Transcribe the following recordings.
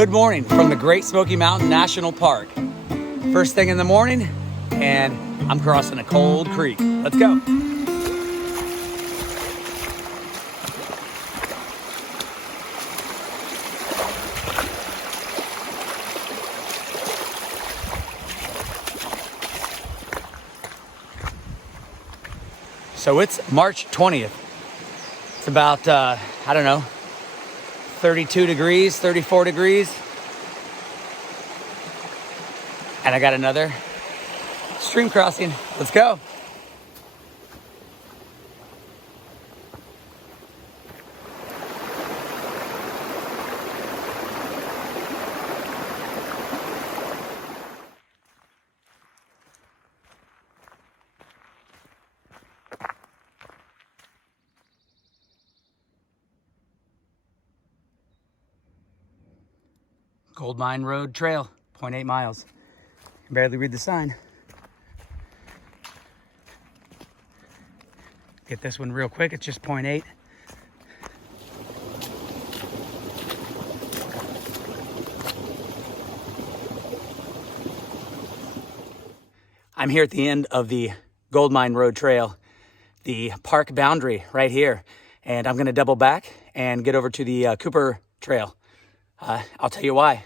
Good morning from the Great Smoky Mountain National Park. First thing in the morning, and I'm crossing a cold creek. Let's go. So it's March 20th. It's about, I don't know, 32 degrees, 34 degrees. And I got another stream crossing. Let's go. Goldmine Road Trail, 0.8 miles. Can barely read the sign. Get this one real quick, it's just 0.8. I'm here at the end of the Goldmine Road Trail, the park boundary right here. And I'm gonna double back and get over to the Cooper Trail. I'll tell you why.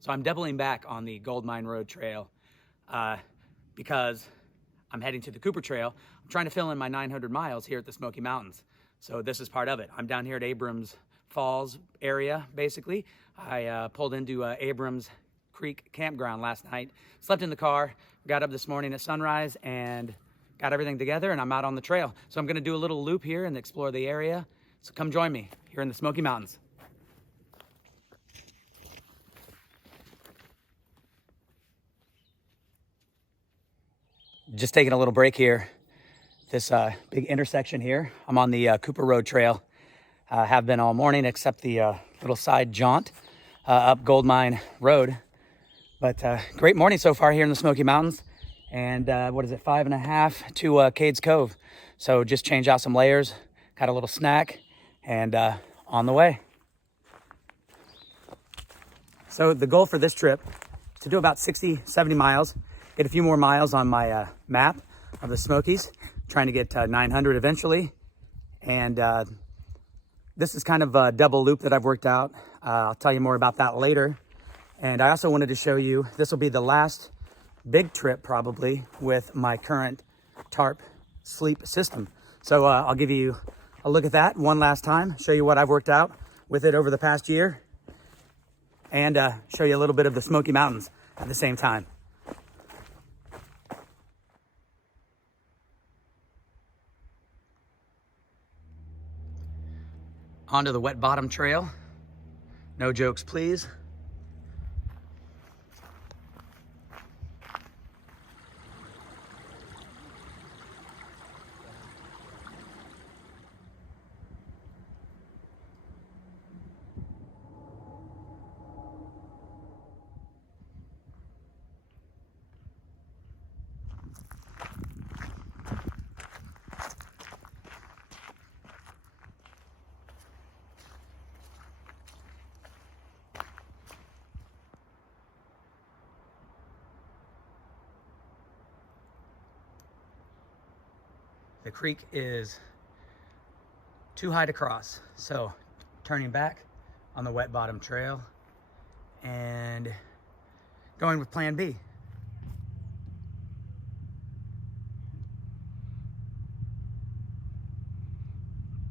So I'm doubling back on the Goldmine Road Trail because I'm heading to the Cooper Trail. I'm trying to fill in my 900 miles here at the Smoky Mountains. So this is part of it. I'm down here at Abrams Falls area, basically. I pulled into Abrams Creek Campground last night, slept in the car, got up this morning at sunrise and got everything together, and I'm out on the trail. So I'm gonna do a little loop here and explore the area. So come join me here in the Smoky Mountains. Just taking a little break here. This big intersection here. I'm on the Cooper Road Trail. Have been all morning except the little side jaunt up Goldmine Road. But great morning so far here in the Smoky Mountains. And what is it, 5.5 to Cades Cove. So just change out some layers, got a little snack, and on the way. So the goal for this trip is to do about 60, 70 miles. Get a few more miles on my map of the Smokies, trying to get 900 eventually. And this is kind of a double loop that I've worked out. I'll tell you more about that later. And I also wanted to show you, this will be the last big trip probably with my current tarp sleep system. So I'll give you a look at that one last time, show you what I've worked out with it over the past year, and show you a little bit of the Smoky Mountains at the same time. Onto the wet bottom trail. No jokes, please. The creek is too high to cross, so turning back on the wet bottom trail and going with plan B.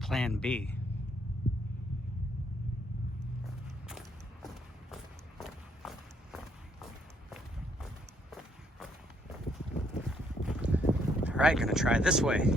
Plan B. All right, gonna try this way.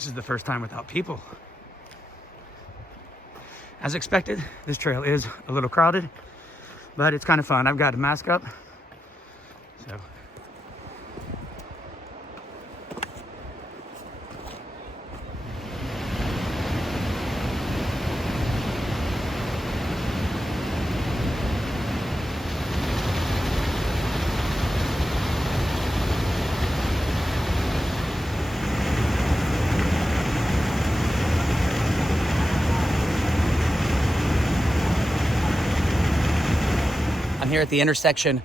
This is the first time without people. As expected, this trail is a little crowded, but it's kind of fun. I've got a mask up, so. I'm here at the intersection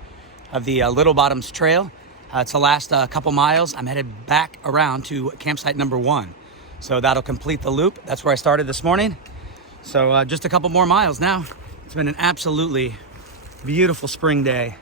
of the Little Bottoms Trail. It's the last couple miles. I'm headed back around to campsite number 1. So that'll complete the loop. That's where I started this morning. So just a couple more miles now. It's been an absolutely beautiful spring day.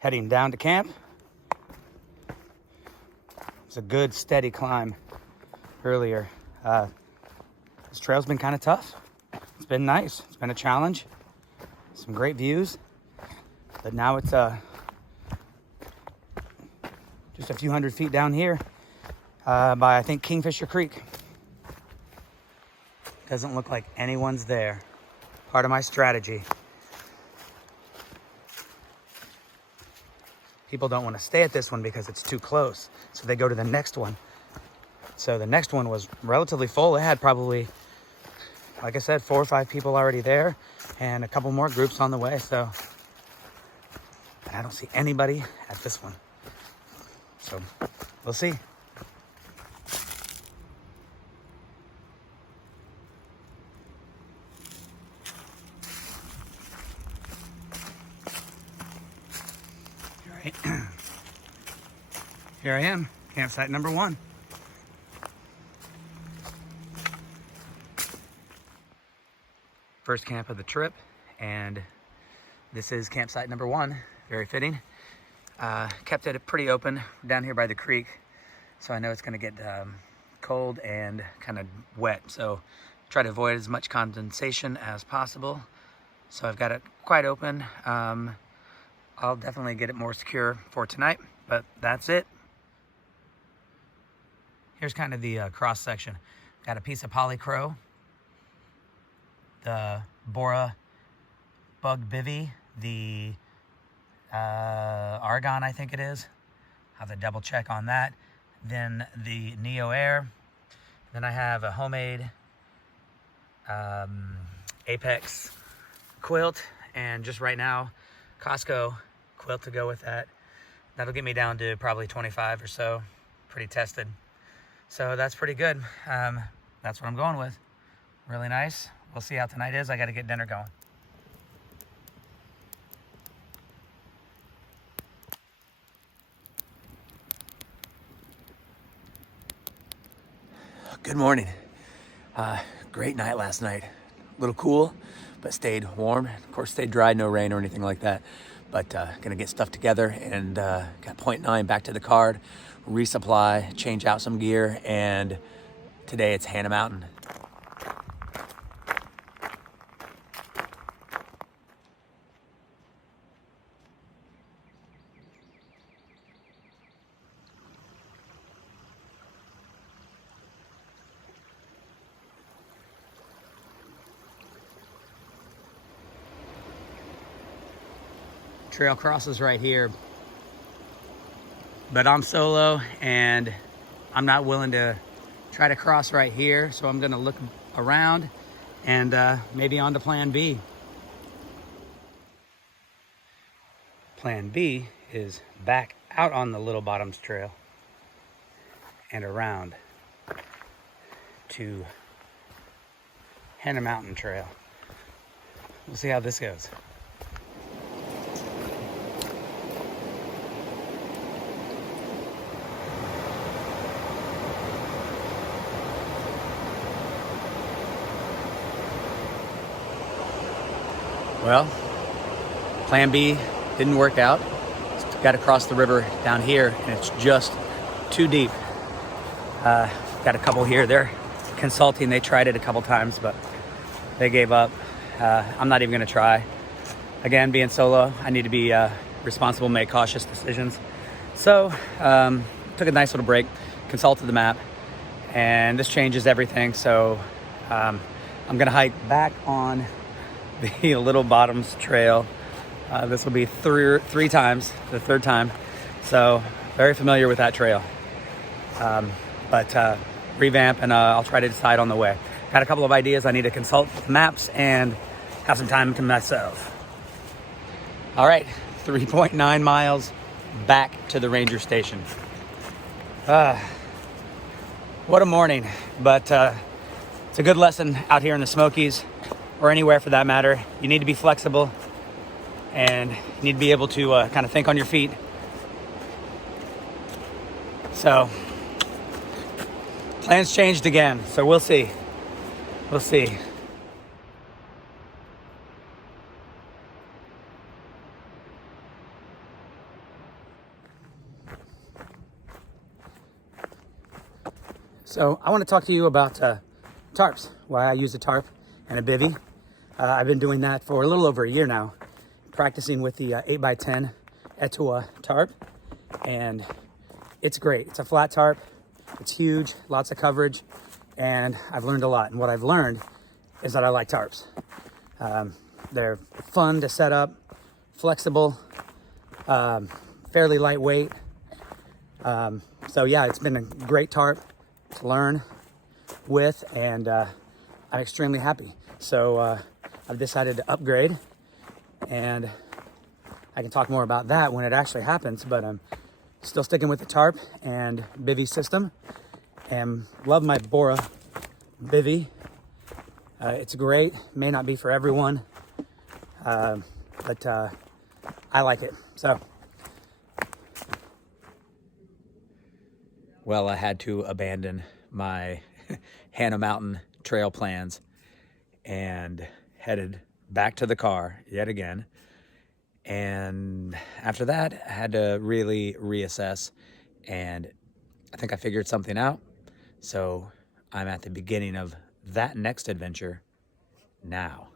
Heading down to camp. It's a good steady climb earlier. This trail's been kind of tough. It's been nice. It's been a challenge. Some great views. But now it's just a few hundred feet down here by, I think, Kingfisher Creek. Doesn't look like anyone's there. Part of my strategy. People don't want to stay at this one because it's too close. So they go to the next one. So the next one was relatively full. It had probably, like I said, 4 or 5 people already there and a couple more groups on the way. So, but I don't see anybody at this one. So we'll see. Here I am, campsite number 1. First camp of the trip, and this is campsite number 1. Very fitting. Kept it pretty open down here by the creek, so I know it's going to get cold and kind of wet. So try to avoid as much condensation as possible. So I've got it quite open. I'll definitely get it more secure for tonight, but that's it. Here's kind of the cross section. Got a piece of polycrow, the Bora bug bivy, the argon, I think it is. I'll have to double check on that. Then the Neo Air. Then I have a homemade Apex quilt, and just right now, Costco quilt to go with that. That'll get me down to probably 25 or so. Pretty tested. So that's pretty good. That's what I'm going with. Really nice. We'll see how tonight is. I got to get dinner going. Good morning. Great night last night. A little cool, but stayed warm. Of course, stayed dry, no rain or anything like that. But gonna get stuff together and got 0.9 back to the card, resupply, change out some gear, and today it's Hannah Mountain. Trail crosses right here, but I'm solo and I'm not willing to try to cross right here, so I'm gonna look around and maybe on to plan B. Plan B is back out on the Little Bottoms Trail and around to Fontana Mountain Trail. We'll see how this goes. Well, plan B didn't work out. Got to cross the river down here, and it's just too deep. Got a couple here. They're consulting. They tried it a couple times, but they gave up. I'm not even going to try. Again, being solo, I need to be responsible, make cautious decisions. So, took a nice little break, consulted the map, and this changes everything. So, I'm going to hike back on the Little Bottoms Trail. This will be three times, the third time. So very familiar with that trail. But revamp, and I'll try to decide on the way. Got a couple of ideas. I need to consult maps and have some time to myself. All right, 3.9 miles back to the ranger station. What a morning, but it's a good lesson out here in the Smokies, or anywhere for that matter. You need to be flexible, and you need to be able to kind of think on your feet. So, plans changed again, so we'll see. We'll see. So, I want to talk to you about tarps, why I use a tarp and a bivy. I've been doing that for a little over a year now, practicing with the 8x10 Etua tarp, and it's great. It's a flat tarp, it's huge, lots of coverage, and I've learned a lot. And what I've learned is that I like tarps. They're fun to set up, flexible, fairly lightweight. So yeah, it's been a great tarp to learn with, and I'm extremely happy. So I've decided to upgrade, and I can talk more about that when it actually happens, but I'm still sticking with the tarp and bivy system, and love my Bora bivy. It's great, may not be for everyone, but I like it. So, well, I had to abandon my Hannah Mountain Trail plans and headed back to the car yet again. And after that, I had to really reassess, and I think I figured something out. So I'm at the beginning of that next adventure now.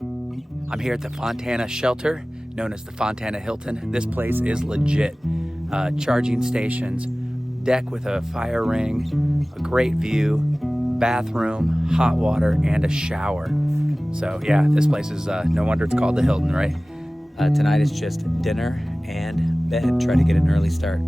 I'm here at the Fontana Shelter, known as the Fontana Hilton. This place is legit. Charging stations, deck with a fire ring, a great view, bathroom, hot water, and a shower. So yeah, this place is, no wonder it's called the Hilton, right? Tonight is just dinner and bed. Try to get an early start.